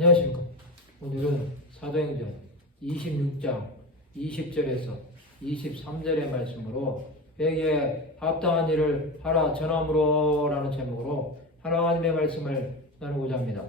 안녕하십니까. 오늘은 사도행전 26장 20절에서 23절의 말씀으로 회개에 합당한 일을 하라 전함으로 라는 제목으로 하나님의 말씀을 나누고자 합니다.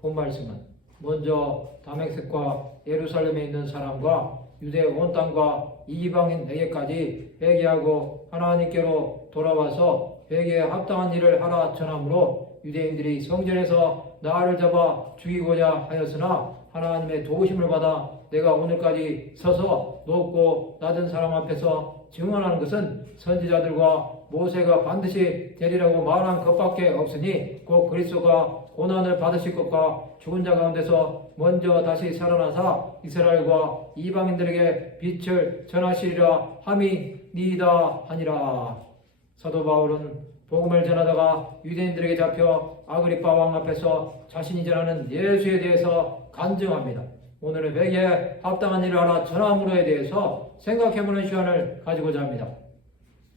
본 말씀은 먼저 다메섹과 예루살렘에 있는 사람과 유대 온 땅과 이방인에게까지 회개하고 하나님께로 돌아와서 회개에 합당한 일을 하라 전함으로 유대인들이 성전에서 나를 잡아 죽이고자 하였으나 하나님의 도우심을 받아 내가 오늘까지 서서 높고 낮은 사람 앞에서 증언하는 것은 선지자들과 모세가 반드시 되리라고 말한 것밖에 없으니 곧 그리스도가 고난을 받으실 것과 죽은 자 가운데서 먼저 다시 살아나사 이스라엘과 이방인들에게 빛을 전하시리라 함이니이다 하니라. 사도 바울은 복음을 전하다가 유대인들에게 잡혀 아그리파 왕 앞에서 자신이 전하는 예수에 대해서 간증합니다. 오늘은 회개에 합당한 일을 하라 전함으로에 대해서 생각해보는 시간을 가지고자 합니다.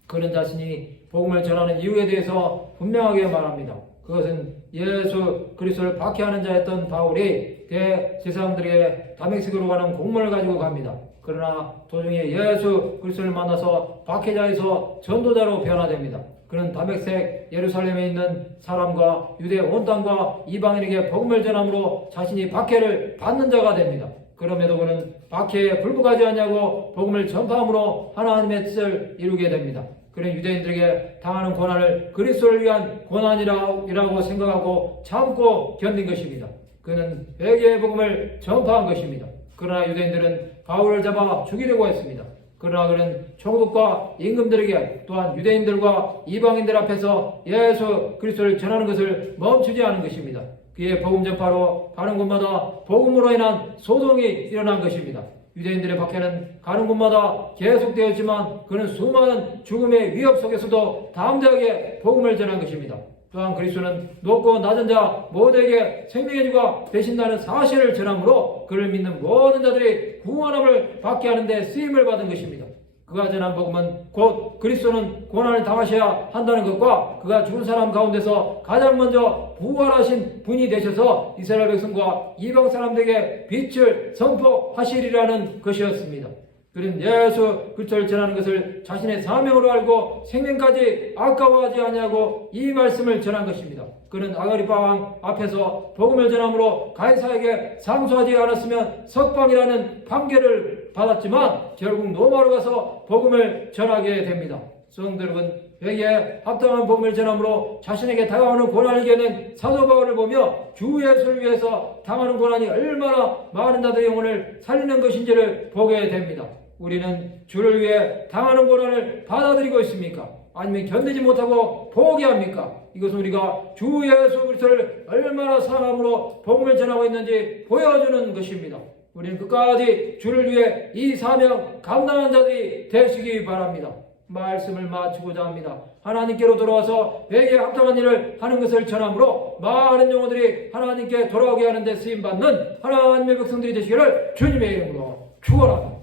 그는 자신이 복음을 전하는 이유에 대해서 분명하게 말합니다. 그것은 예수 그리스도를 박해하는 자였던 바울이 대제사장들에게 다메섹으로 가는 공문을 가지고 갑니다. 그러나 도중에 예수 그리스도를 만나서 박해자에서 전도자로 변화됩니다. 그는 다메섹 예루살렘에 있는 사람과 유대 온 땅과 이방인에게 복음을 전함으로 자신이 박해를 받는 자가 됩니다. 그럼에도 그는 박해에 불복하지 않냐고 복음을 전파함으로 하나님의 뜻을 이루게 됩니다. 그는 유대인들에게 당하는 고난을 그리스도를 위한 고난이라고 생각하고 참고 견딘 것입니다. 그는 회개의 복음을 전파한 것입니다. 그러나 유대인들은 바울을 잡아 죽이려고 했습니다. 그러나 그는 총독과 임금들에게 또한 유대인들과 이방인들 앞에서 예수 그리스도를 전하는 것을 멈추지 않은 것입니다. 그의 복음 전파로 가는 곳마다 복음으로 인한 소동이 일어난 것입니다. 유대인들의 박해는 가는 곳마다 계속되었지만 그는 수많은 죽음의 위협 속에서도 담대하게 복음을 전한 것입니다. 또한 그리스도는 높고 낮은 자 모두에게 생명의 주가 되신다는 사실을 전함으로 그를 믿는 모든 자들이 구원함을 받게 하는 데 쓰임을 받은 것입니다. 그가 전한 복음은 곧 그리스도는 고난을 당하셔야 한다는 것과 그가 죽은 사람 가운데서 가장 먼저 부활하신 분이 되셔서 이스라엘 백성과 이방 사람들에게 빛을 선포하시리라는 것이었습니다. 그는 예수 그리스도를 전하는 것을 자신의 사명으로 알고 생명까지 아까워하지 아니하고 이 말씀을 전한 것입니다. 그는 아그리파 왕 앞에서 복음을 전함으로 가이사에게 상소하지 않았으면 석방이라는 판결을 받았지만 결국 로마로 가서 복음을 전하게 됩니다. 성도 여러분, 회개에 합당한 복음을 전함으로 자신에게 다가오는 고난을 이겨낸 사도 바울을 보며 주 예수를 위해서 당하는 고난이 얼마나 많은 자들의 영혼을 살리는 것인지를 보게 됩니다. 우리는 주를 위해 당하는 고난을 받아들이고 있습니까? 아니면 견디지 못하고 포기합니까? 이것은 우리가 주 예수 그리스도를 얼마나 사랑함으로 복음을 전하고 있는지 보여주는 것입니다. 우리는 끝까지 주를 위해 이 사명 감당한 자들이 되시기 바랍니다. 말씀을 마치고자 합니다. 하나님께로 돌아와서 회개에 합당한 일을 하는 것을 전함으로 많은 영혼들이 하나님께 돌아오게 하는 데 쓰임받는 하나님의 백성들이 되시기를 주님의 이름으로 축원합니다.